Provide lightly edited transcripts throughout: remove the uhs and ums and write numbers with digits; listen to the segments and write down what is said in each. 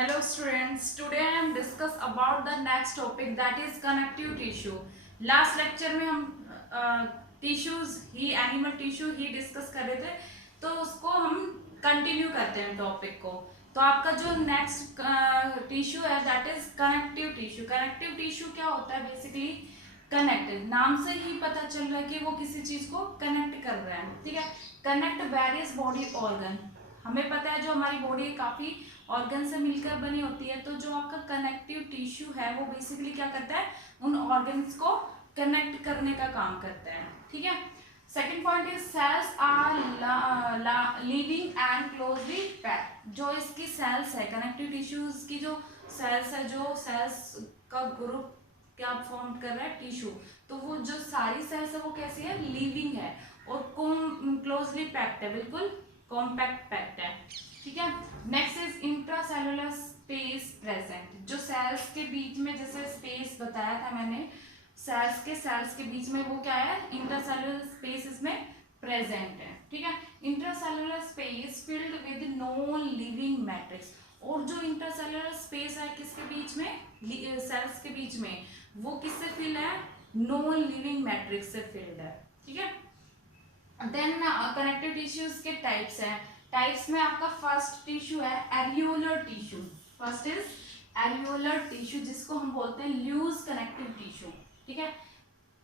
Hello students, today I am discuss about the next topic that is connective tissue. Last lecture में हम tissues ही animal tissue ही discuss कर रहे थे, तो उसको हम कंटिन्यू करते हैं टॉपिक को। तो आपका जो नेक्स्ट टिश्यू है that is connective tissue. Connective tissue क्या होता है? बेसिकली कनेक्ट, नाम से ही पता चल रहा है कि वो किसी चीज को कनेक्ट कर रहा है। ठीक है, कनेक्ट वेरियस बॉडी ऑर्गन। हमें पता है जो हमारी बॉडी काफी ऑर्गन से मिलकर बनी होती है, तो जो आपका कनेक्टिव टिश्यू है वो बेसिकली क्या करता है? उन ऑर्गन्स को कनेक्ट करने का काम करता है। ठीक है, second point is cells are living and closely packed. जो इसकी सेल्स है, कनेक्टिव टिश्यूज की जो सेल्स है, जो सेल्स का ग्रुप क्या फॉर्म कर रहा है? टिश्यू। तो वो जो सारी सेल्स है वो कैसी है? लिविंग है और क्लोजली पैक्ड है, बिल्कुल कॉम्पैक्ट पैक्ड है। ठीक है, next is intracellular space present. जो सेल्स के बीच में जैसे स्पेस बताया था मैंने, सेल्स के बीच में वो क्या है? इंट्रासेलुलर स्पेस इसमें प्रेजेंट है। ठीक है, intracellular space filled with non living matrix. और जो इंट्रासेलुलर स्पेस है किसके बीच में? सेल्स के बीच में, वो किससे फिल्ड है? नॉन लिविंग मैट्रिक्स से फिल्ड है। ठीक है, देन कनेक्टिव टिश्यूज के टाइप्स हैं। टाइप्स में आपका फर्स्ट टिश्यू है areolar tissue. First is areolar tissue, जिसको हम बोलते हैं लूज कनेक्टिव टिश्यू। ठीक है,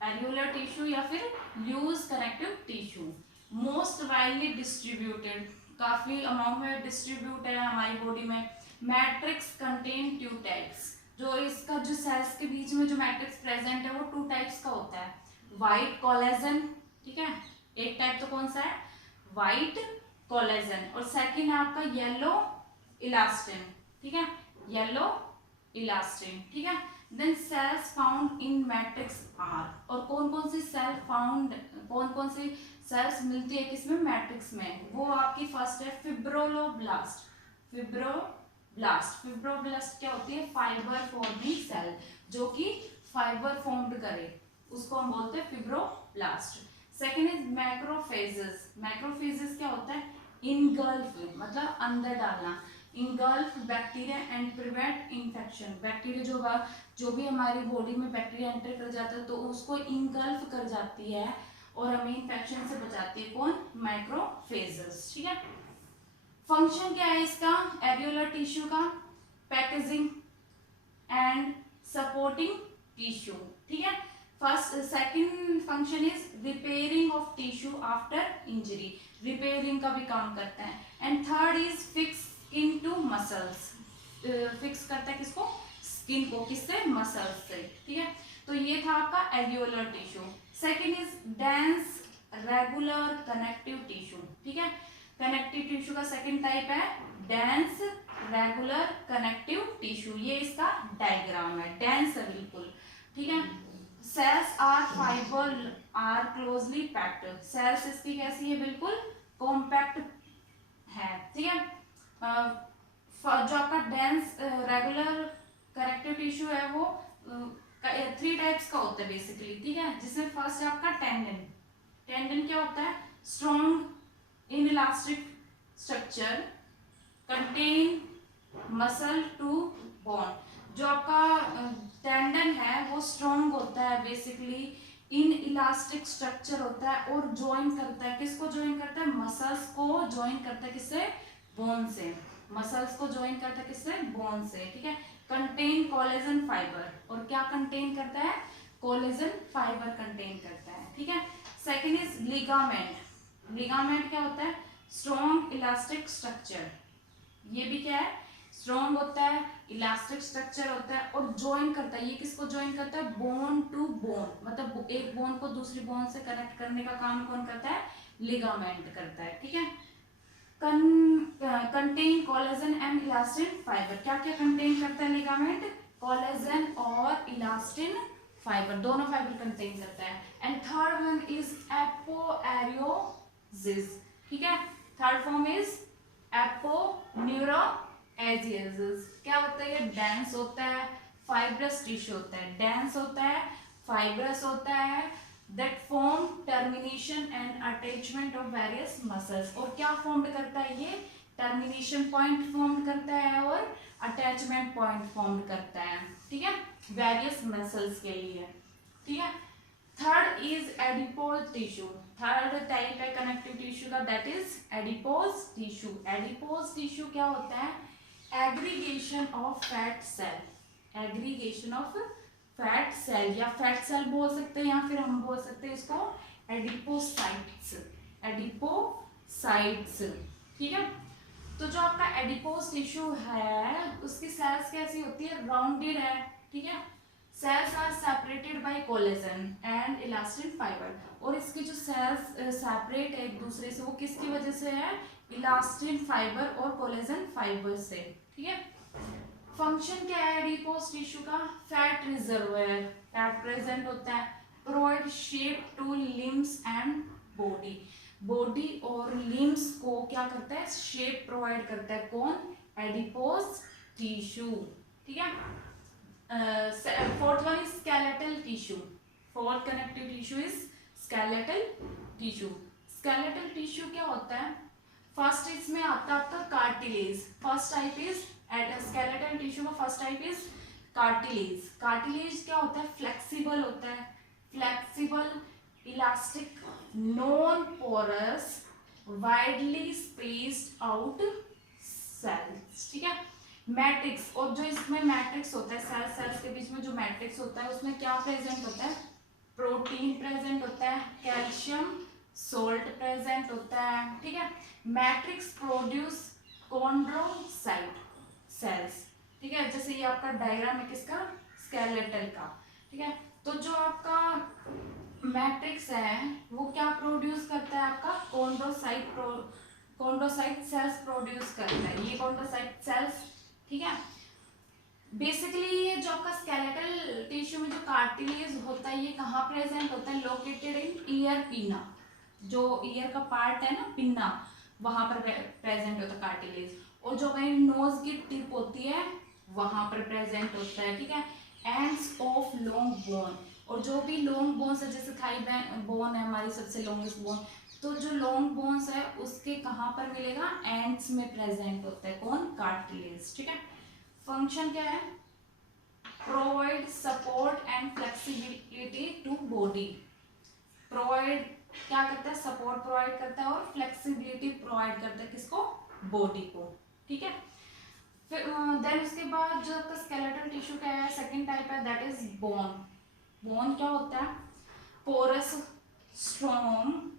एरियोलर टिश्यू या फिर loose connective tissue. Most widely distributed, काफी अमाउंट में डिस्ट्रीब्यूट है हमारी बॉडी में। Matrix contain two types. जो इसका जो सेल्स के बीच में जो मैट्रिक्स प्रेजेंट है वो टू टाइप्स का होता है। व्हाइट कोलेजन, ठीक है, एक टाइप तो कौन सा है? White collagen. और सेकंड है आपका येलो इलास्टिन। ठीक है, येलो इलास्टिन। ठीक है, then cells found in matrix are. और कौन कौन सी सेल फाउंड, कौन कौन सी सेल्स मिलती है किसमें? मैट्रिक्स में। वो आपकी फर्स्ट है फिब्रोब्लास्ट। फिब्रोब्लास्ट क्या होती है? फाइबर फॉर्मिंग सेल, जो कि फाइबर फॉर्म्ड करे, उसको हम बोलते हैं fibroblast. Second is macrophages. Macrophages क्या होता है? इनगल्फ, मतलब अंदर डालना। Engulf bacteria and prevent infection. Bacteria जो भी हमारी बॉडी में बैक्टीरिया एंटर कर जाता है तो उसको इनगल्फ कर जाती है और हमें इन्फेक्शन से बचाती है। कौन? मैक्रोफेजेस। ठीक है, फंक्शन क्या है इसका एरियोलर टिश्यू का? Packaging and supporting tissue. ठीक है, first second function is repairing of tissue after injury. Repairing का भी काम करता है। And third is fix skin to muscles. Fix करता है किसको? स्किन को। किससे? मसल्स से। ठीक है, तो ये था आपका areolar tissue. Second is dense regular connective tissue. ठीक है, कनेक्टिव टिश्यू का सेकंड टाइप है डेंस रेगुलर कनेक्टिव टिश्यू। ये इसका डायग्राम है, डेंस है बिल्कुल। ठीक है, cells are fibre are closely packed. Cells इसकी कैसी है? बिल्कुल कॉम्पैक्ट है। ठीक है, जो आपका डेंस रेगुलर कनेक्टिव टिश्यू है वो थ्री टाइप्स का होता है बेसिकली। ठीक है, जिसमें फर्स्ट है आपका टेंडन। टेंडन क्या होता है? Strong inelastic structure contain muscle to bone. जो आपका टेंडन है वो स्ट्रॉन्ग होता है, बेसिकली इन इलास्टिक स्ट्रक्चर होता है और ज्वाइन करता है, किसको ज्वाइन करता है? मसल्स को ज्वाइन करता है। किससे? बोन से। मसल्स को ज्वाइन करता है किससे? बोन से। ठीक है, कंटेन कोलेजन फाइबर। और क्या कंटेन करता है? कोलेजन फाइबर कंटेन करता है। ठीक है, सेकेंड इज लिगामेंट। लिगामेंट क्या होता है? Strong elastic structure. ये भी क्या है? स्ट्रॉन्ग होता है, इलास्टिक स्ट्रक्चर होता है और ज्वाइन करता है। ये किसको ज्वाइन करता है? बोन टू बोन, मतलब एक बोन को दूसरी बोन से कनेक्ट करने का काम कौन करता है? लिगामेंट करता है। ठीक है, contain collagen and elastin fibre. क्या क्या कंटेन करता है लिगामेंट? कोलेजन और इलास्टिन फाइबर, दोनों फाइबर कंटेन करता है। And third one is aponeurosis. ठीक है, थर्ड फॉर्म इज एपोन्यूरोसिस। क्या होता है? ये डेंस होता है, फाइब्रस टिश्यू होता है। डेंस होता है, फाइब्रस होता है, that form termination and attachment of various muscles। और क्या फॉर्म करता है? ये टर्मिनेशन पॉइंट फॉर्म करता है और अटैचमेंट पॉइंट फॉर्म करता है, ठीक है, वेरियस मसल्स के लिए, ठीक है। Third is adipose tissue, third type है कनेक्टिव टिश्यू का, that is adipose tissue. Adipose tissue क्या होता है? Aggregation of fat cell, aggregation of fat cell या फैट सेल बोल सकते हैं, या फिर हम बोल सकते हैं इसको एडिपोसाइट्स, एडिपोसाइट्स, ठीक है। तो जो आपका एडिपोज टिश्यू है उसकी सेल्स कैसी होती है? राउंडेड है, ठीक है। Cells are separated by collagen and elastin fibre, और इसकी जो सेल्स सेपरेट है एक दूसरे से वो किसकी वजह से है? इलास्टिन फाइबर और कोलेजन फाइबर से, ठीक है। फंक्शन क्या है एडिपोज टिश्यू का? फैट रिजर्वायर, फैट प्रेजेंट होता है, provide shape to limbs and body, body और लिम्स को क्या करता है? शेप प्रोवाइड करता है, कौन? एडिपोज टिश्यू, ठीक है। Fourth one is skeletal tissue, fourth connective tissue is skeletal tissue. Skeletal tissue क्या होता है? फर्स्ट इसमें आता है आपका cartilage, first type is skeletal tissue का first type is cartilage. Cartilage क्या होता है? फ्लेक्सिबल होता है, flexible, elastic, non porous, widely spaced out cells, ठीक है। मैट्रिक्स, और जो इसमें मैट्रिक्स होता है सेल्स सेल्स के बीच में जो मैट्रिक्स होता है उसमें क्या प्रेजेंट होता है? प्रोटीन प्रेजेंट होता है, कैल्शियम सोल्ट प्रेजेंट होता है, ठीक है। मैट्रिक्स प्रोड्यूस कॉन्ड्रोसाइट सेल्स, ठीक है, जैसे ये आपका डायग्राम है किसका? स्केलेटल का, ठीक है। तो जो आपका मैट्रिक्स है वो क्या प्रोड्यूस करता है? आपका कॉन्ड्रोसाइट सेल्स प्रोड्यूस करता है, ये कॉन्ड्रोसाइट सेल्स, ठीक है। बेसिकली ये जो आपका स्केलेटल टिश्यू में जो कार्टिलेज होता है ये कहाँ प्रेजेंट होता है? लोकेटेड इन ईयर पिना, जो ईयर का पार्ट है ना पिन्ना, वहां पर प्रेजेंट होता है कार्टिलेज, और जो हमारी नोज की टिप होती है वहां पर प्रेजेंट होता है, ठीक है। एंड्स ऑफ लॉन्ग बोन, और जो भी लॉन्ग बोन्स है जैसे थाई बोन है हमारी सबसे लॉन्गेस्ट बोन, तो जो लॉन्ग बोन्स है उसके कहाँ पर मिलेगा? एंड्स में प्रेजेंट होता है, कौन? कार्टिलेज, ठीक है। फंक्शन क्या है? Provide support and flexibility to body, provide क्या करता है? सपोर्ट प्रोवाइड करता है और फ्लेक्सिबिलिटी प्रोवाइड करता है, किसको? बॉडी को, ठीक है। फिर देन उसके बाद जो आपका स्केलेटल टिश्यू का है सेकंड टाइप है, दैट इज बोन। बोन क्या होता है? पोरस, स्ट्रॉन्ग,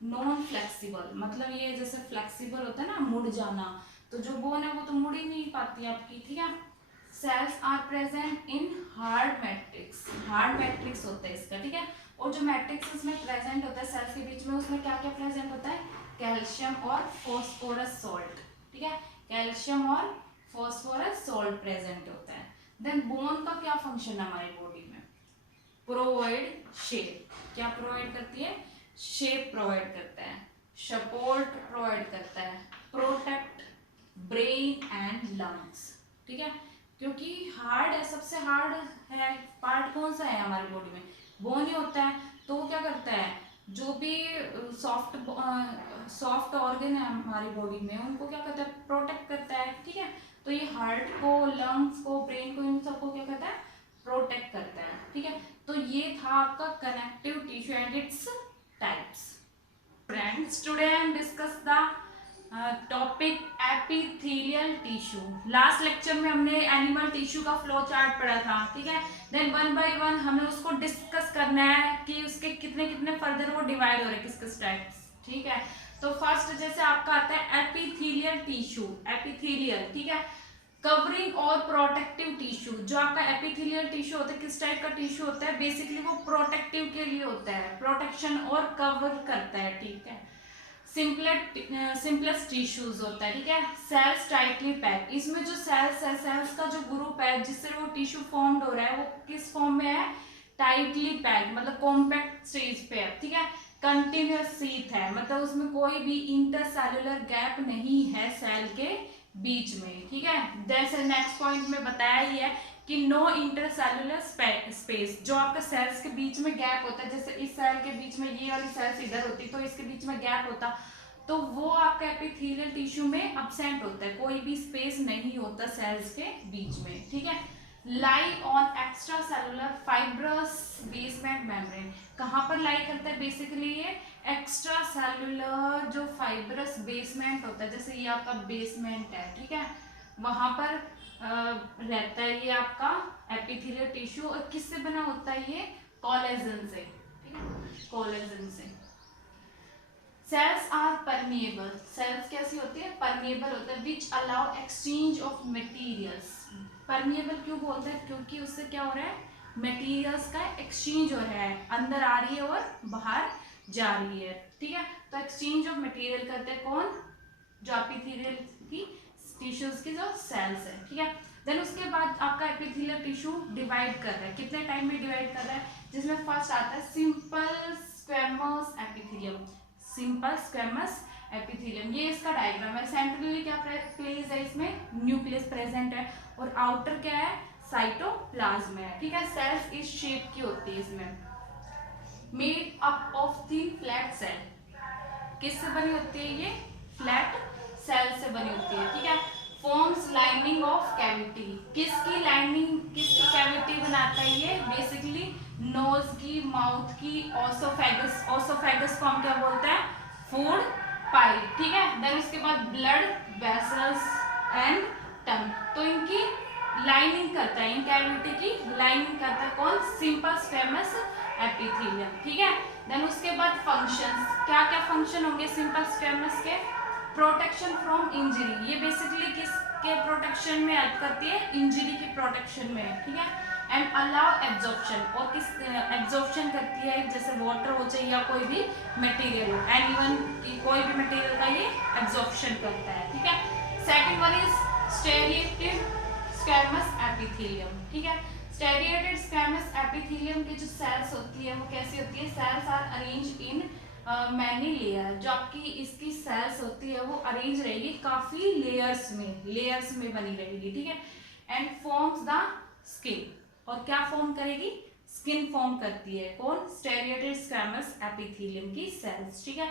नॉन फ्लेक्सिबल, मतलब ये जैसे फ्लेक्सिबल होता है ना, मुड़ जाना, तो जो बोन है वो तो मुड़ ही नहीं पाती आपकी, ठीक है। Cells are present in hard matrix, hard matrix होता है इसका, ठीक है। और जो मैट्रिक्स इसमें प्रेजेंट होता है सेल्स के बीच में, उसमें क्या क्या प्रेजेंट होता है? कैल्शियम और फॉस्फोरस सॉल्ट, ठीक है, कैल्शियम और फॉस्फोरस सॉल्ट प्रेजेंट होता है। देन बोन का क्या फंक्शन है हमारी बॉडी में? प्रोवाइड शेप, क्या प्रोवाइड करती है? शेप प्रोवाइड करता है, सपोर्ट प्रोवाइड करता है, प्रोटेक्ट ब्रेन एंड लंग्स, ठीक है। क्योंकि हार्ड है, सबसे हार्ड है पार्ट कौन सा है हमारी बॉडी में? बोन ही होता है, तो वो क्या करता है? जो भी सॉफ्ट ऑर्गन है हमारी बॉडी में उनको क्या करता है? प्रोटेक्ट करता है, ठीक है। तो ये हार्ट को, लंग्स को, ब्रेन को, इन सबको क्या करता है? प्रोटेक्ट करता है, ठीक है। तो ये था आपका connective tissue and its types. Friends, today I am discuss the topic epithelial tissue. Last lecture में हमने एनिमल टिश्यू का फ्लो चार्ट पढ़ा था, ठीक है। देन वन बाय वन हमें उसको डिस्कस करना है कि उसके कितने कितने फर्दर वो डिवाइड हो रहे हैं, किस किस टाइप्स, ठीक है। तो फर्स्ट जैसे आपका आता है एपिथेलियल टिश्यू, एपिथेलियल, ठीक है, कवरिंग और प्रोटेक्टिव टिश्यू। जो आपका एपिथेलियल टिश्यू होता है किस टाइप का टिश्यू होता है? बेसिकली वो प्रोटेक्टिव के लिए होता है, प्रोटेक्शन और कवर करता है, ठीक है। सिंपलेस्ट टिश्यूज होता है, ठीक है। सेल्स टाइटली पैक, इसमें जो सेल्स है, सेल्स का जो ग्रुप है जिससे वो टिश्यू फॉर्म्ड हो रहा है वो किस फॉर्म में है? टाइटली पैक, मतलब कॉम्पैक्ट स्टेज पे है, ठीक है। कंटिन्यूअस शीथ है, मतलब उसमें कोई भी इंटरसेल्युलर गैप नहीं है सेल के बीच में, ठीक है। जैसे नेक्स्ट पॉइंट में बताया ही है कि नो इंटरसेल्युलर स्पेस, जो आपका सेल्स के बीच में गैप होता है, जैसे इस सेल के बीच में ये वाली सेल्स इधर होती तो इसके बीच में गैप होता, तो वो आपका एपिथेलियल टिश्यू में अब्सेंट होता है, कोई भी स्पेस नहीं होता सेल्स के बीच में, ठीक है। Lie on extra cellular fibrous basement membrane, कहाँ पर लाई करता है बेसिकली ये एक्स्ट्रा सेलुलर जो फाइब्रस बेसमेंट होता है, जैसे ये आपका बेसमेंट है, ठीक है, वहां पर रहता है ये आपका एपिथेलियल टिश्यू। और किससे बना होता है ये, कोलेजन से, ठीक है, कोलेजन से। सेल्स आर परमिएबल, सेल्स कैसी होती है, परमिएबल होता है, which allow exchange of materials. Permeable क्यों बोलते हैं, क्योंकि उससे क्या हो रहा है, मटेरियल्स का एक्सचेंज हो रहा है, अंदर आ रही है और बाहर जा रही है, ठीक है। तो एक्सचेंज ऑफ मटेरियल करते हैं कौन, जो एपिथेलियल की टिश्यूज की जो सेल्स है, ठीक है। देन उसके बाद आपका एपिथेलियल टिश्यू डिवाइड कर रहा है, कितने टाइम में डिवाइड कर रहा है, जिसमें फर्स्ट आता है simple squamous epithelium, simple squamous epithelium, ये इसका डायग्राम है। सेंट्रली क्या प्लेस है, इसमें न्यूक्लियस प्रेजेंट है, और आउटर क्या है, साइटोप्लाज्म है, ठीक है। सेल्स इस शेप की होती है, इसमें made up of thin flat cell, किससे बनी होती है ये, फ्लैट सेल से बनी होती है, ठीक है। फॉर्म्स लाइनिंग ऑफ कैविटी, किसकी लाइनिंग, किसकी कैविटी बनाता है ये, बेसिकली नोज की, माउथ की, ओसोफेगस, ओसोफेगस को हम क्या बोलते हैं, फूड पाइप, ठीक है। देन उसके बाद ब्लड वेसल्स एंड टंग, तो इनकी लाइनिंग करता है, इन कैविटी की लाइनिंग करता है कौन, सिंपल स्क्वेमस एपिथेलियम, ठीक है। देन उसके बाद फंक्शंस, क्या क्या फंक्शन होंगे सिंपल स्क्वेमस के, प्रोटेक्शन फ्रॉम इंजरी, ये बेसिकली किसके प्रोटेक्शन में हेल्प करती है, इंजरी की प्रोटेक्शन में, ठीक है। एंड अलाउ एब्जॉर्प्शन, और किस एब्जॉर्प्शन करती है, जैसे वाटर हो चाहिए या कोई भी मटेरियल हो, एनीवन कोई भी मटेरियल का ये एब्जॉर्प्शन करता है, ठीक है। Second one is striated squamous epithelium, ठीक है। स्टेरिएटेड स्क्वेमस एपिथेलियम की जो सेल्स होती है वो कैसी होती है, cells are arrange in many layer, जो आपकी इसकी सेल्स होती है वो अरेंज रहेगी काफी लेयर्स में बनी रहेगी, ठीक है। एंड फॉर्म्स द स्किन, और क्या फॉर्म करेगी, स्किन फॉर्म करती है कौन, स्टेरिएटेड स्क्वेमस एपिथेलियम की सेल्स, ठीक है।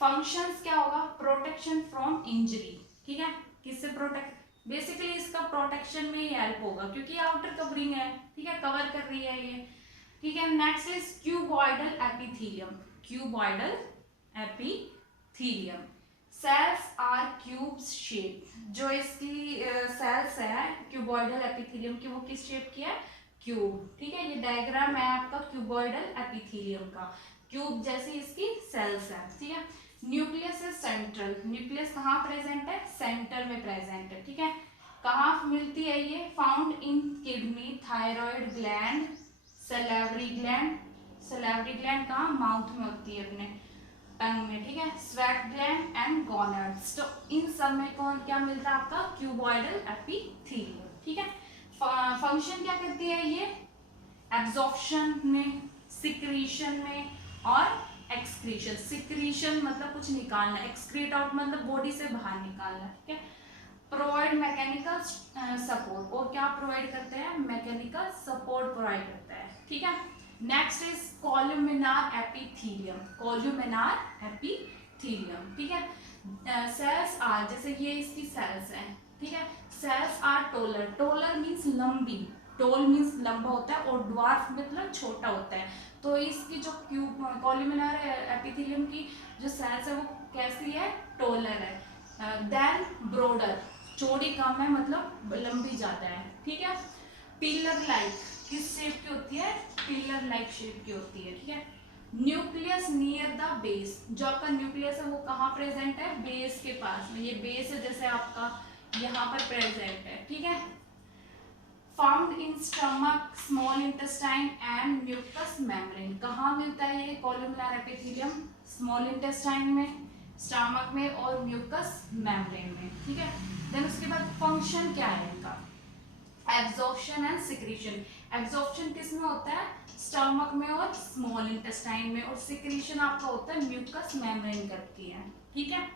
फंक्शंस क्या होगा, प्रोटेक्शन फ्रॉम इंजरी, ठीक है, किससे प्रोटेक्ट, बेसिकली इसका प्रोटेक्शन में ही हेल्प होगा, क्योंकि आउटर कवरिंग है, ठीक है, कवर कर रही है ये, ठीक है। Next is cuboidal epithelium, cuboidal epithelium, cells are cube shape, जो इसकी सेल्स है क्यूबॉइडल एपिथेलियम की, वो किस शेप की है, क्यूब, ठीक है। ये डायग्राम है आपका क्यूबॉइडल एपिथेलियम का, क्यूब जैसी इसकी सेल्स है, ठीक है। न्यूक्लियस इज सेंट्रल, न्यूक्लियस कहाँ प्रेजेंट है, सेंटर में प्रेजेंट है, ठीक है। कहाँ मिलती है ये, found in kidney, thyroid gland, salivary gland, salivary gland कहाँ, माउथ में होती है अपने टंग में, ठीक है। स्वेट ग्लैंड एंड गॉनड्स, तो इन सब में कौन क्या मिलता है आपका, क्यूबॉइडल एपिथेलियम, ठीक है। फंक्शन क्या करती है ये, एब्जॉर्प्शन में, सिक्रीशन में और एक्सक्रीशन, सिक्रीशन मतलब कुछ निकालना, एक्सक्रीट आउट मतलब बॉडी से बाहर निकालना, ठीक है। प्रोवाइड मैकेनिकल सपोर्ट, और क्या प्रोवाइड करते हैं, मैकेनिकल सपोर्ट प्रोवाइड करता है, ठीक है। नेक्स्ट इज कोलुमिनार एपिथेलियम, कोलुमिनार एपिथेलियम, ठीक है। सेल्स आर, जैसे ये इसकी सेल्स हैं, ठीक है, सेल्स आर टोलर, टोलर मीन्स लंबी, टोल मीन्स लंबा होता है, और ड्वार्फ मतलब छोटा होता है, तो इसकी जो क्यूब कोलुमिनार एपिथेलियम की जो सेल्स है वो कैसी है, टोलर है, देन ब्रोडर, चौड़ी कम है मतलब लंबी ज्यादा है, ठीक है। पिलर लाइक, किस शेप की होती है, पिलर लाइक शेप की होती है, ठीक है। न्यूक्लियस नियर द बेस, जो आपका न्यूक्लियस है वो कहाँ प्रेजेंट है, बेस के पास में, ये बेस है जैसे आपका यहाँ पर प्रेजेंट है, ठीक है। Found in stomach, small intestine and mucous membrane, कहाँ मिलता है ये कोलुमिनार एपिथेलियम, स्मॉल इंटेस्टाइन में, स्टमक में और म्यूकस मेम्ब्रेन में, ठीक है। देन उसके बाद फंक्शन क्या है इनका, एब्जॉर्प्शन एंड सिक्रीशन, एब्जॉर्प्शन किस में होता है, स्टमक में और स्मॉल इंटेस्टाइन में, और सिक्रीशन आपका होता है म्यूकस मेम्ब्रेन करती है, ठीक है।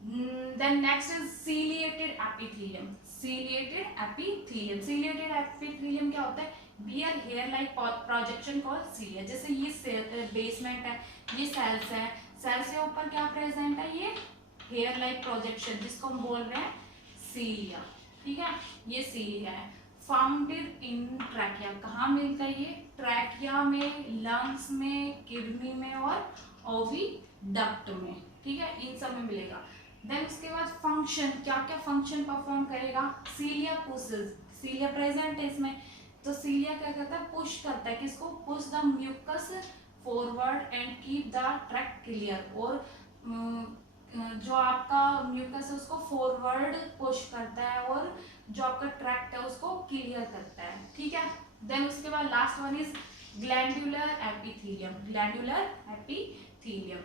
Then next is ciliated epithelium, ciliated epithelium, ciliated epithelium क्या होता है, bear hair like projection called cilia, जैसे ये बेसमेंट है, ये सेल्स है, सेल्स के ऊपर क्या प्रेजेंट है, ये हेयर लाइक प्रोजेक्शन जिसको हम बोल रहे हैं सीलिया, ठीक है, ये सीलिया है। फाउंडेड इन ट्रैकिया, कहाँ मिलता है ये, ट्रैकिया में, लंग्स में, किडनी में और ओविडक्ट में, ठीक है, इन सब में मिलेगा। देन उसके बाद फंक्शन, क्या क्या फंक्शन परफॉर्म करेगा, सीलिया पुशेस, सीलिया प्रेजेंट है इसमें, तो सीलिया क्या करता है, पुश करता है किसको, push the mucus forward and keep the track clear, और जो आपका म्यूकस है उसको फॉरवर्ड पुश करता है और जो आपका ट्रैक्ट है उसको क्लियर करता है, ठीक है। देन उसके बाद last one is glandular epithelium, glandular epithelium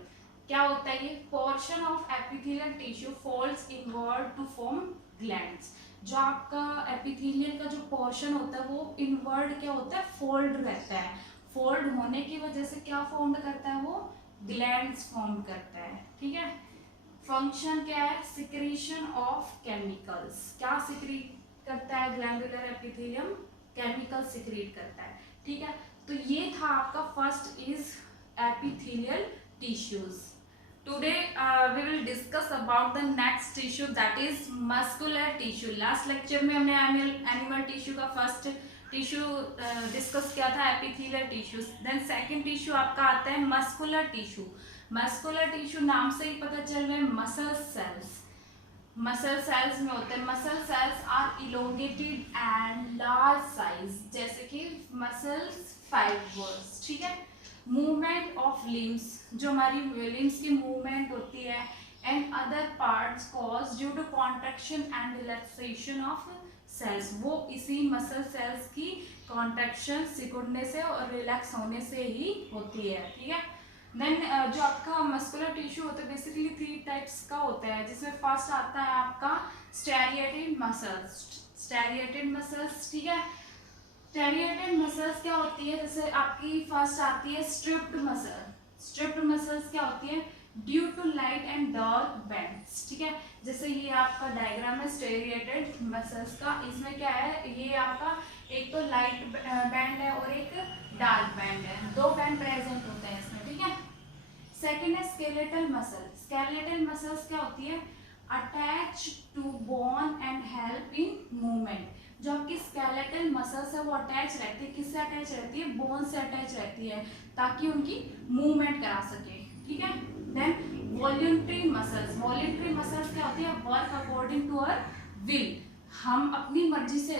क्या होता है, ये portion of epithelial tissue folds inward to form glands, जो आपका एपिथेलियल का जो पोर्शन होता है वो इनवर्ड क्या होता है, फोल्ड रहता है, फोल्ड होने की वजह से क्या फॉर्म करता है, वो ग्लैंड्स फॉर्म करता है, ठीक है। फंक्शन क्या है, सिक्रीशन ऑफ केमिकल्स, क्या सिक्रीट करता है ग्लैंडुलर एपिथेलियम, केमिकल सिक्रीट करता है, ठीक है। तो ये था आपका first is epithelial tissues. Today we will discuss about the next tissue that is muscular tissue. Last lecture में हमने एनिमल टिश्यू का फर्स्ट टिश्यू डिस्कस किया था, epithelial tissues. Then second tissue आपका आता है मस्कुलर टिश्यू। मस्कुलर टिश्यू नाम से ही पता चल रहा है, मसल सेल्स, मसल सेल्स में होते हैं, muscle cells are elongated and large size, जैसे कि मसल्स फाइबर्स, ठीक है। मूवमेंट ऑफ लिम्स, जो हमारी लिम्स की मूवमेंट होती है, and other parts cause due to contraction and relaxation of cells, वो इसी मसल सेल्स की कॉन्ट्रैक्शन, सिकुड़ने से और रिलैक्स होने से ही होती है, ठीक है। देन जो आपका मस्कुलर टिश्यू होता है बेसिकली 3 टाइप्स का होता है, जिसमें फर्स्ट आता है आपका स्टेरिएटेड मसल्स, स्टेरिएटेड मसल्स, ठीक है। स्टेरिएटेड मसल्स क्या होती है, जैसे आपकी फर्स्ट आती है स्ट्रिप्ड मसल, स्ट्रिप्ड मसल्स क्या होती है, due to light and dark bands, ठीक है। जैसे ये आपका डायग्राम है स्टेरिएटेड मसल्स का, इसमें क्या है, ये आपका एक तो लाइट बैंड है और एक डार्क बैंड है, 2 बैंड प्रेजेंट होते हैं इसमें, ठीक है। सेकेंड है स्केलेटल मसल, स्केलेटल मसल्स क्या होती है, attach to bone and help in movement, जो आपकी स्केलेटल मसल्स है वो अटैच रहती है, किससे अटैच रहती है, बोन से अटैच रहती है, ताकि उनकी मूवमेंट करा सके, ठीक है। Then voluntary muscles, voluntary muscles क्या होती है, work according to our will, हम अपनी मर्जी से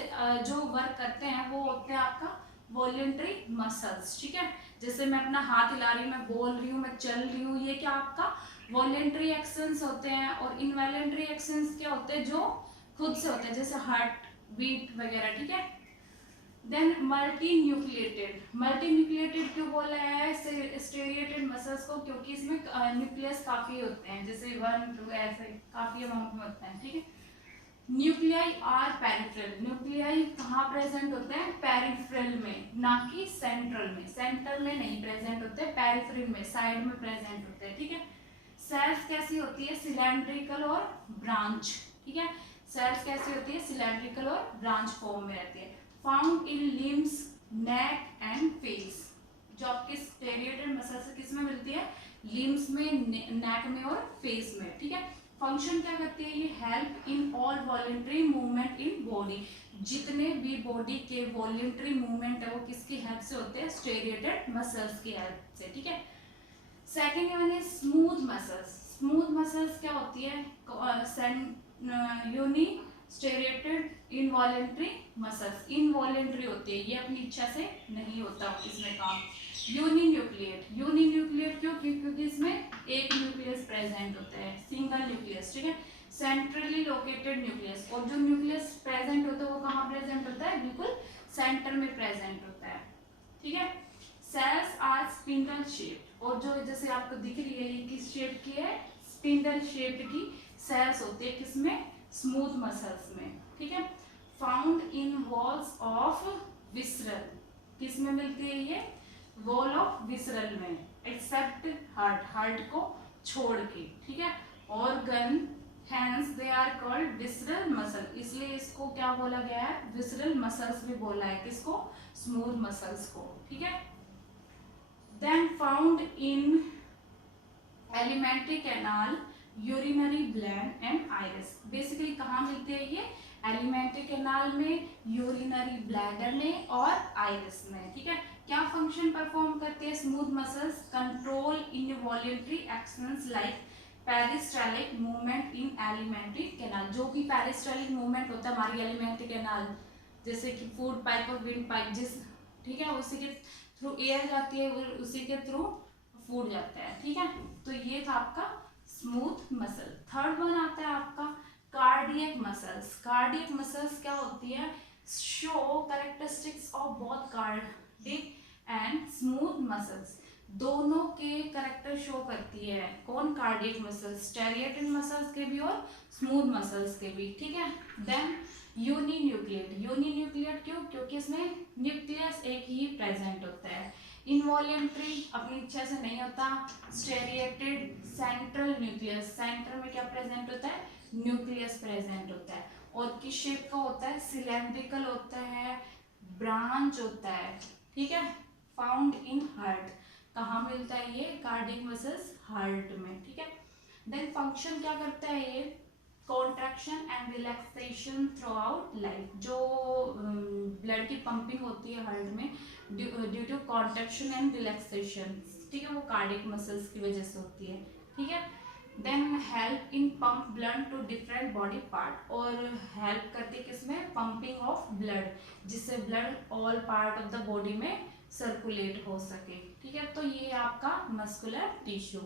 जो वर्क करते हैं वो होते हैं आपका वॉल्यूंटरी मसल्स, ठीक है। जैसे मैं अपना हाथ हिला रही हूँ, मैं बोल रही हूँ, मैं चल रही हूँ, ये क्या आपका वॉल्यूंटरी एक्शंस होते हैं। और इनवॉल्यूंटरी एक्शंस क्या होते हैं, जो खुद से होते हैं, जैसे हार्ट बीट वगैरह, ठीक है। Then multinucleated, multinucleated क्यों बोला है स्टेरिएटेड मसल्स को, क्योंकि इसमें न्यूक्लियस काफी होते हैं, जैसे 1 2 ऐसे काफी अमाउंट में होते हैं, ठीक है। न्यूक्लियाई आर पेरिफेरल, न्यूक्लियाई कहाँ प्रेजेंट होते हैं, पेरिफेरल में, ना कि सेंट्रल में, सेंट्रल में नहीं प्रेजेंट होते, पेरिफेरल में, साइड में प्रेजेंट होते हैं, ठीक है। सेल्स कैसी होती है, सिलेंड्रिकल और ब्रांच, ठीक है। सेल्स कैसी होती है, सिलेंड्रिकल और ब्रांच फॉर्म में रहती है। Found in limbs, neck and face, जो आपके स्टेरिएटेड मसल से किस में मिलती है, लिम्स में, नेक में और फेस में, ठीक है। फंक्शन क्या करती है, ये help in all voluntary movement in body, जितने भी बॉडी के वॉलेंट्री मूवमेंट है वो किसकी हेल्प से होते हैं, स्टेरिएटेड मसल्स की हेल्प से, ठीक है। Second one is smooth muscles, smooth muscles क्या होती है, यूनी स्टेरिएटेड इनवॉलेंट्री मसल्स, इनवॉलेंट्री होती है, ये अपनी इच्छा से नहीं होता इसमें काम। यूनी न्यूक्लिएट, यूनी न्यूक्लिएट क्यों, क्योंकि इसमें एक न्यूक्लियस प्रेजेंट होता है, सिंगल न्यूक्लियस, ठीक है। सेंट्रली लोकेटेड न्यूक्लियस, और जो न्यूक्लियस प्रेजेंट होता है वो कहाँ प्रेजेंट होता है, बिल्कुल सेंटर में प्रेजेंट होता है, ठीक है। सेल्स आर स्पिंडल शेप्ड, और जो जैसे आपको दिख रही है ये किस शेप की है, स्पिंडल शेप्ड की सेल्स होती है, किसमें, स्मूथ मसल्स में, ठीक है। Found in walls of visceral, किस में मिलती है ये, वॉल ऑफ विसरल में, एक्सेप्ट हार्ट, हार्ट को छोड़ के, ठीक है। Organ hence they are called visceral muscle, इसलिए इसको क्या बोला गया है, विसरल मसल्स भी बोला है, किसको, स्मूथ मसल्स को, ठीक है। Then found in alimentary canal, urinary gland and iris. Basically कहाँ मिलते हैं ये? एलिमेंट्री कैनाल में, यूरिनरी ब्लैडर में और आइरिस में। ठीक है, क्या फंक्शन परफॉर्म करते हैं smooth muscles? Control involuntary actions like peristaltic movement in alimentary canal. जो भी पेरिस्टालिक मूवमेंट होता है हमारी एलिमेंट्री कैनाल, जैसे कि फूड पाइप और विंड पाइप, जिस ठीक है उसी के थ्रू एयर जाती है, उसी के थ्रू फूड जाता है। ठीक है, तो ये था आपका स्मूथ मसल। थर्ड वन आता है आपका कार्डियक मसल्स। कार्डियक मसल्स क्या होती है? Show characteristics of both cardiac and smooth muscles. दोनों के करेक्टर शो करती है। कौन? कार्डियक मसल्स, स्टेरिएटेड मसल्स के भी और स्मूथ मसल्स के भी। ठीक है, देन यूनिन्यूक्लिएट। यूनिन्यूक्लिएट क्यों? क्योंकि इसमें न्यूक्लियस एक ही प्रेजेंट होता है। इनवॉल्यूंटरी अपनी इच्छा से नहीं होता। स्टेरिएटेड सेंट्रल न्यूक्लियस, सेंटर में क्या प्रेजेंट होता है? न्यूक्लियस प्रेजेंट होता है। और किस शेप का होता है? सिलेंड्रिकल होता है, ब्रांच होता है। ठीक है, फाउंड इन हार्ट। कहाँ मिलता है ये कार्डियक मसल्स? हार्ट में। ठीक है, देन फंक्शन क्या करता है ये? Contraction and relaxation throughout life. जो ब्लड की पंपिंग होती है हार्ट में due to contraction and relaxation, ठीक है, वो कार्डियक मसल्स की वजह से होती है। ठीक है, then help in pump blood to different body part. और हेल्प करती है किसमें? पंपिंग ऑफ ब्लड, जिससे blood all part of the body में सर्कुलेट हो सके। ठीक है, तो ये आपका मस्कुलर टिश्यू।